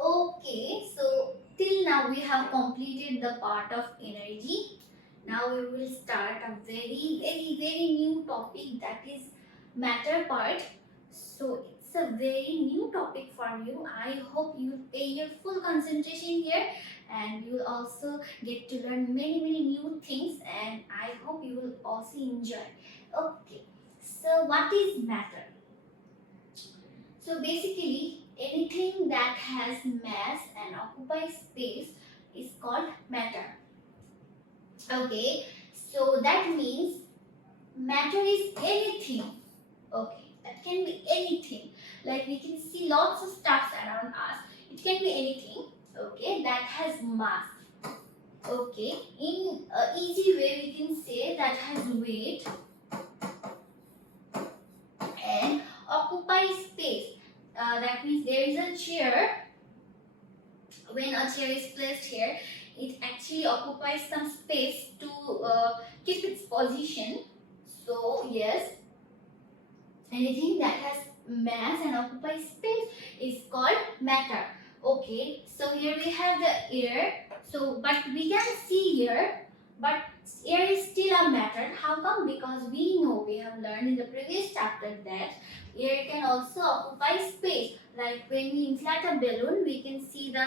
Okay, so till now we have completed the part of energy. Now we will start a very new topic, that is matter part. So it's a very new topic for you. I hope you pay your full concentration here, and you will also get to learn many new things, and I hope you will also enjoy. Okay, so what is matter? So basically, anything that has mass and occupies space is called matter. Okay, so that means matter is anything. Okay, that can be anything. Like we can see lots of stuff around us. It can be anything. Okay, that has mass. Okay, in an easy way, we can say that has weight and occupies space. That means there is a chair. When a chair is placed here, it actually occupies some space to keep its position. So yes, anything that has mass and occupies space is called matter. Okay, so here we have the air. So but we can see air, but air is still a matter. How come? Because we know, we have learned in the previous chapter that air can also occupy space. Like when we inflate a balloon, we can see the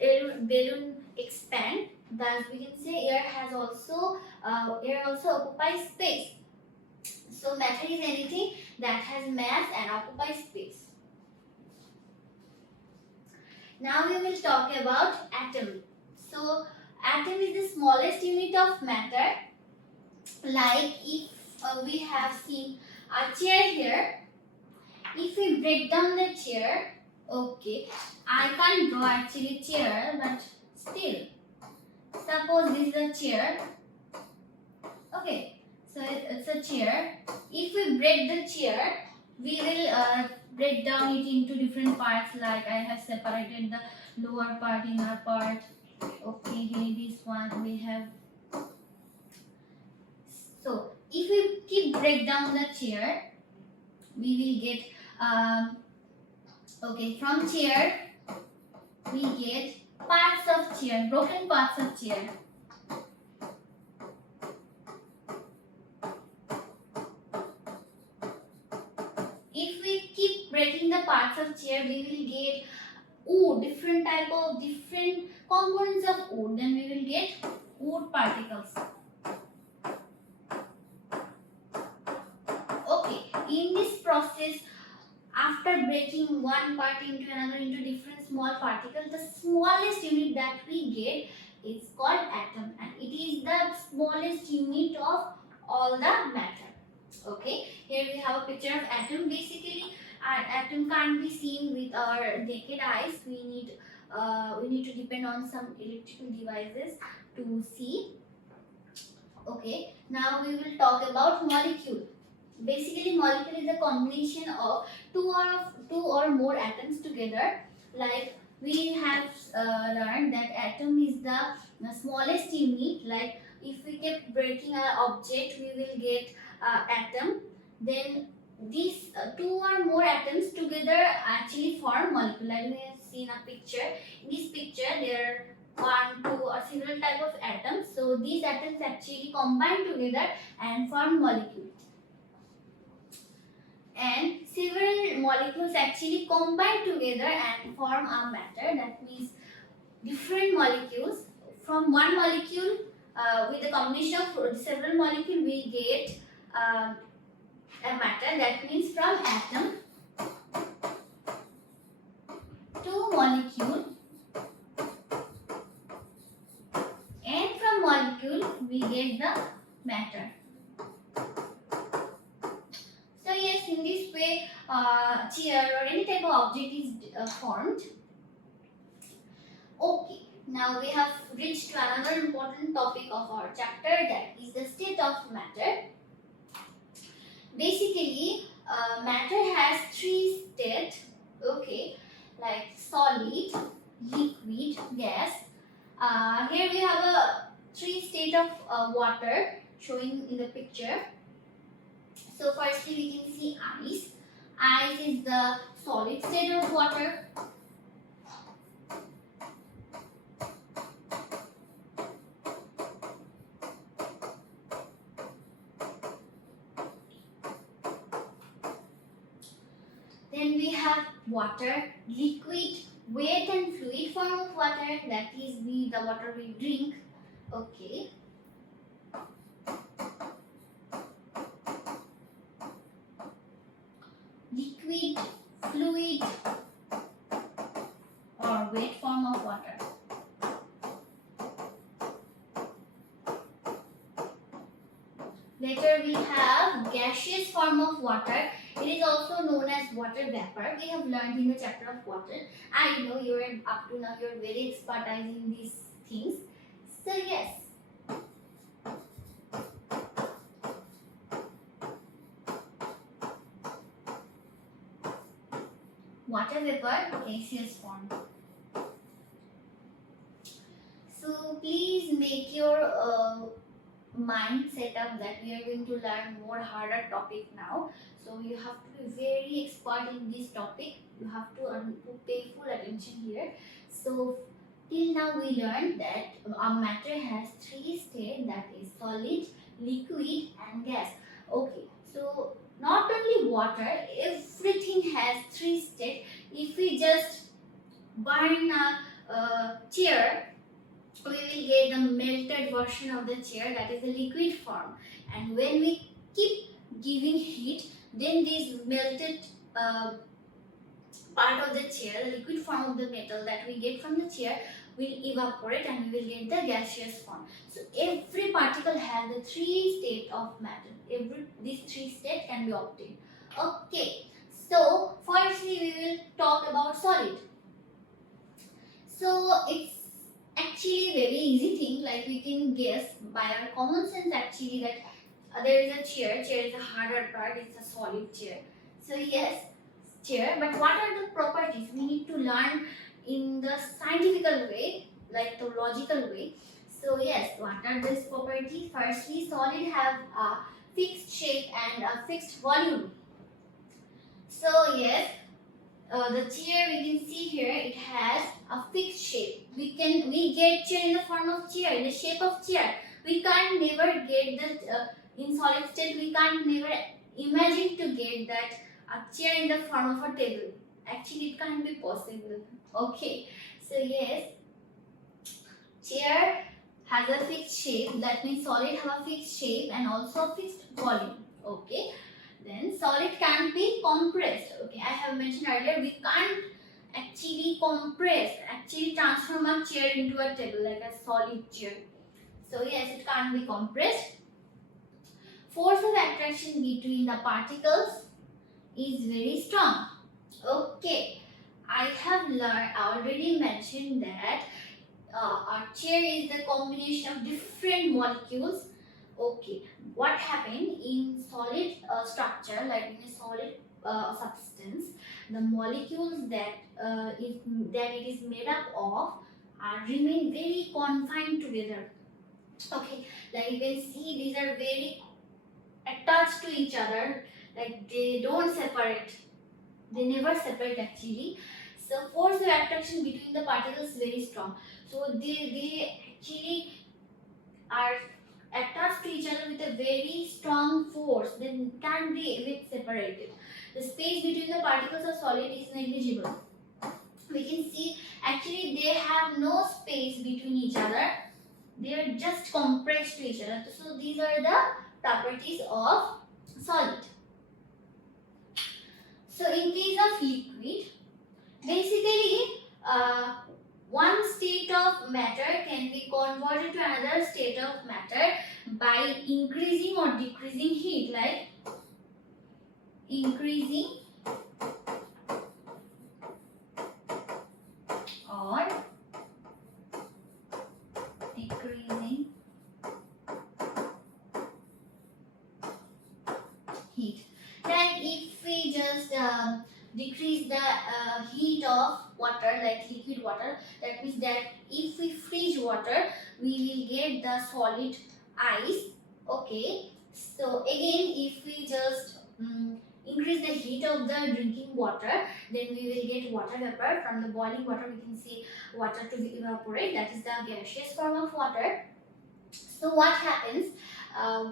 air balloon expand. Thus we can say air also occupies space. So matter is anything that has mass and occupies space. Now we will talk about atom. So atom is the smallest unit of matter. Like if we have seen a chair here, if we break down the chair, okay, I can't draw actually chair, but still, suppose this is a chair. Okay, so it's a chair. If we break the chair, we will break down it into different parts. Like I have separated the lower part, inner part. Okay, here this one we have. So if we keep break down the chair, we will get okay, from chair we get parts of chair, broken parts of chair. If we keep breaking the parts of chair, we will get wood, different components of wood. Then we will get wood particles. Okay, in this process, after breaking one part into another into different small particles, the smallest unit that we get is called atom, and it is the smallest unit of all the matter. Okay, here we have a picture of atom. Basically, our atom can't be seen with our naked eyes. We need to depend on some electrical devices to see. Okay, now we will talk about molecule. Basically, molecule is a combination of two or more atoms together. Like we have learned that atom is the smallest unit. Like if we keep breaking an object, we will get atom. Then these two or more atoms together actually form molecule. Like we have seen a picture. In this picture, there are one, two, or several type of atoms. So these atoms actually combine together and form molecule. And several molecules actually combine together and form a matter. That means different molecules. From one molecule, with the combination of several molecules, we get a matter. That means from atom to molecule, and from molecule we get the matter. So yes, in this way, chair or any type of object is formed. Okay, now we have reached to another important topic of our chapter, that is the state of matter. Basically, matter has three states. Okay, like solid, liquid, gas. Here we have a three state of water showing in the picture. So firstly we can see ice. Ice is the solid state of water. Then we have water, liquid, wet and fluid form of water, that is the water we drink. Okay. Liquid, fluid or wet form of water. Later we have gaseous form of water. It is also known as water vapor. We have learned in the chapter of water. I know you are up to now you are very expertizing these things. So yes. Water vapor, gaseous form. So please make your mind set up that we are going to learn more harder topic now. So you have to be very expert in this topic. You have to pay full attention here. So till now we learned that a matter has three states, that is solid, liquid and gas. Okay, so not only water, everything has three states. If we just burn a chair, we will get the melted version of the chair, that is the liquid form. And when we keep giving heat, then this melted part of the chair, the liquid form of the metal that we get from the chair, will evaporate and we will get the gaseous form. So every particle has the three states of matter. These three states can be obtained. Okay, so firstly we will talk about solid. So it's actually very easy thing, like we can guess by our common sense actually that there is a chair is a harder part, it's a solid chair. So yes, chair, but what are the properties we need to learn in the scientific way, like the logical way. So yes, what are these properties? Firstly, solid have a fixed shape and a fixed volume. So yes, the chair we can see here, it has a fixed shape. We get chair in the form of chair, in the shape of chair. We can't never get that in solid state. We can't never imagine to get that a chair in the form of a table. Actually, it can't be possible. Okay, so yes, chair has a fixed shape. That means solid have a fixed shape and also fixed volume. Okay. Then solid can't be compressed. Okay, I have mentioned earlier we can't actually transform a chair into a table like a solid chair. So yes, it can't be compressed. Force of attraction between the particles is very strong. Okay, I have already mentioned that a chair is the combination of different molecules. Okay, what happened in solid structure, like in a solid substance, the molecules that it is made up of remain very confined together. Okay, like you can see these are very attached to each other, like they don't separate, they never separate actually. So force of attraction between the particles is very strong. So they actually are attached to each other with a very strong force, then can't be even separated. The space between the particles of solid is negligible. We can see actually they have no space between each other. They are just compressed to each other. So these are the properties of solid. So in case of liquid, basically one state of matter can be converted to another state of matter by increasing or decreasing heat, like increasing or decreasing heat. Like if we just decrease the heat of water, like liquid water, that means that if we freeze water, we will get the solid ice. Okay, so again if we just increase the heat of the drinking water, then we will get water vapor. From the boiling water we can see water to evaporate, that is the gaseous form of water. So what happens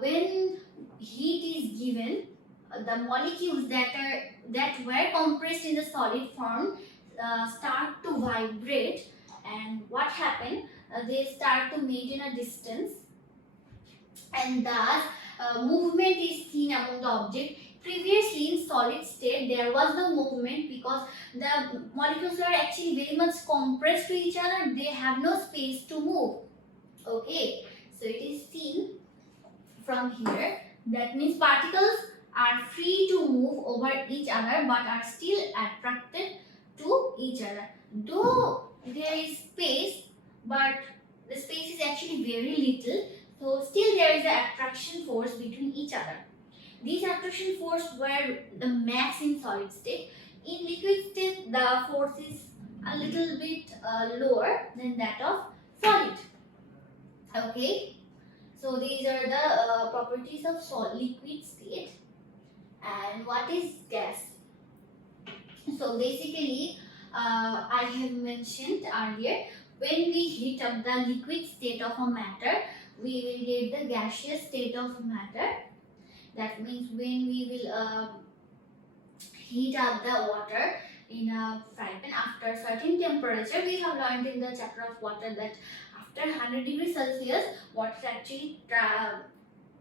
when heat is given, the molecules that are that were compressed in the solid form start to vibrate, and what happened? They start to maintain a distance, and thus movement is seen among the object. Previously in solid state there was no movement because the molecules were actually very much compressed to each other. They have no space to move. Okay, so it is seen from here. That means particles are free to move over each other but are still attracted to each other. Though there is space, but the space is actually very little, so still there is an attraction force between each other. These attraction force were the max in solid state. In liquid state, the force is a little bit lower than that of solid. Okay, so these are the properties of liquid state. And what is gas? So basically, I have mentioned earlier, when we heat up the liquid state of a matter, we will get the gaseous state of matter. That means when we will heat up the water in a fry pan after certain temperature, we have learned in the chapter of water that after 100 degrees Celsius, water actually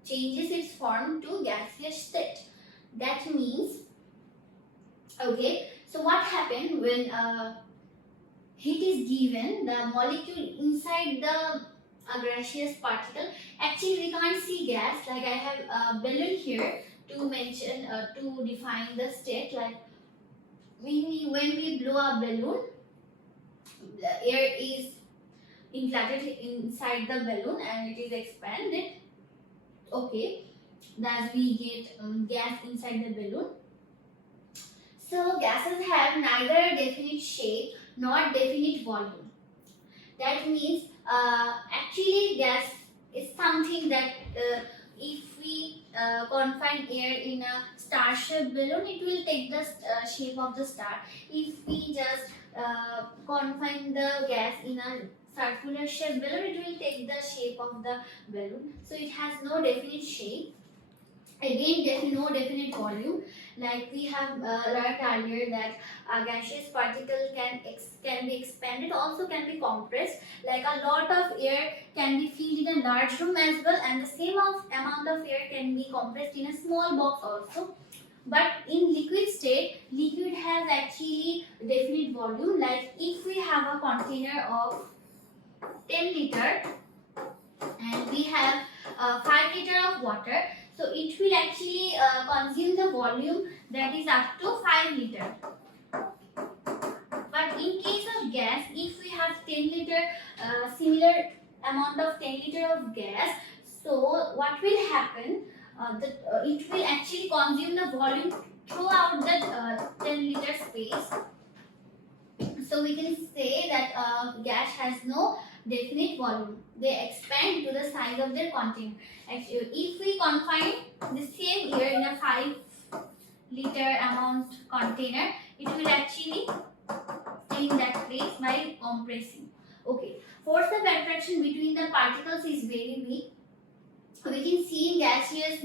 changes its form to gaseous state. That means, okay, so what happened when heat is given, the molecule inside the gaseous particle, actually we can't see gas. Like I have a balloon here to mention, to define the state. Like when we blow a balloon, the air is inflated inside the balloon and it is expanded. Okay, thus we get gas inside the balloon. So gases have neither definite shape nor definite volume. That means actually gas is something that if we confine air in a star-shaped balloon, it will take the shape of the star. If we just confine the gas in a circular shaped balloon, it will take the shape of the balloon. So it has no definite shape. Again, there is no definite volume. Like we have learned earlier that a gaseous particle can be expanded, also can be compressed. Like a lot of air can be filled in a large room as well, and the same amount of air can be compressed in a small box also. But in liquid state, liquid has actually definite volume. Like if we have a container of 10 liter and we have 5 liter of water, so it will actually consume the volume that is up to 5 liter. But in case of gas, if we have 10 liter, similar amount of 10 liter of gas, so what will happen? It will actually consume the volume throughout that 10 liter space. So we can say that gas has no definite volume. They expand to the size of their container. Actually, if we confine the same air in a 5 liter amount container, it will actually stay in that place by compressing. Okay, force of attraction between the particles is very weak. We can see in gaseous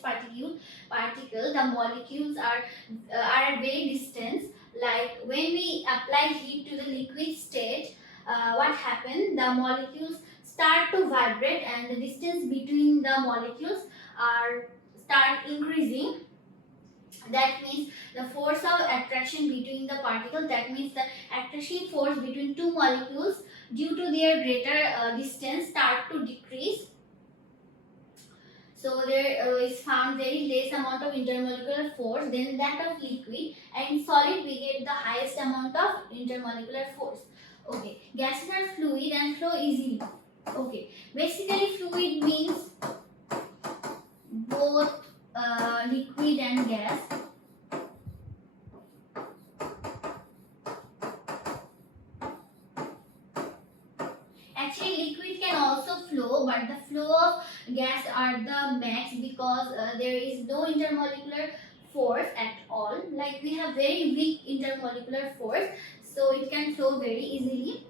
particle, the molecules are at very distance. Like when we apply heat to the liquid state, what happens? The molecules start to vibrate and the distance between the molecules start increasing. That means the force of attraction between the particles, that means the attraction force between two molecules due to their greater distance start to decrease. So there is found very less amount of intermolecular force than that of liquid, and in solid we get the highest amount of intermolecular force. Okay, gases are fluid and flow easily. Okay, basically fluid means both liquid and gas. Actually liquid can also flow, but the flow of gas are the max because there is no intermolecular force at all. Like we have very weak intermolecular force, so it can flow very easily.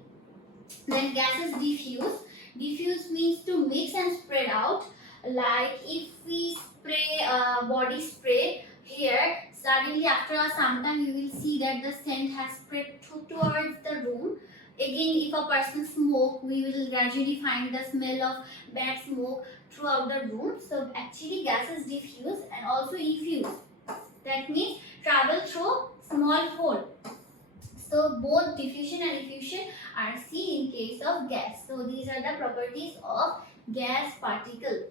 Then gases diffuse. Diffuse means to mix and spread out. Like if we spray body spray here, suddenly after some time you will see that the scent has spread towards the room. Again, if a person smoke, we will gradually find the smell of bad smoke throughout the room. So actually gases diffuse and also effuse. That means travel through small hole. So both diffusion and effusion are seen in case of gas. So these are the properties of gas particle.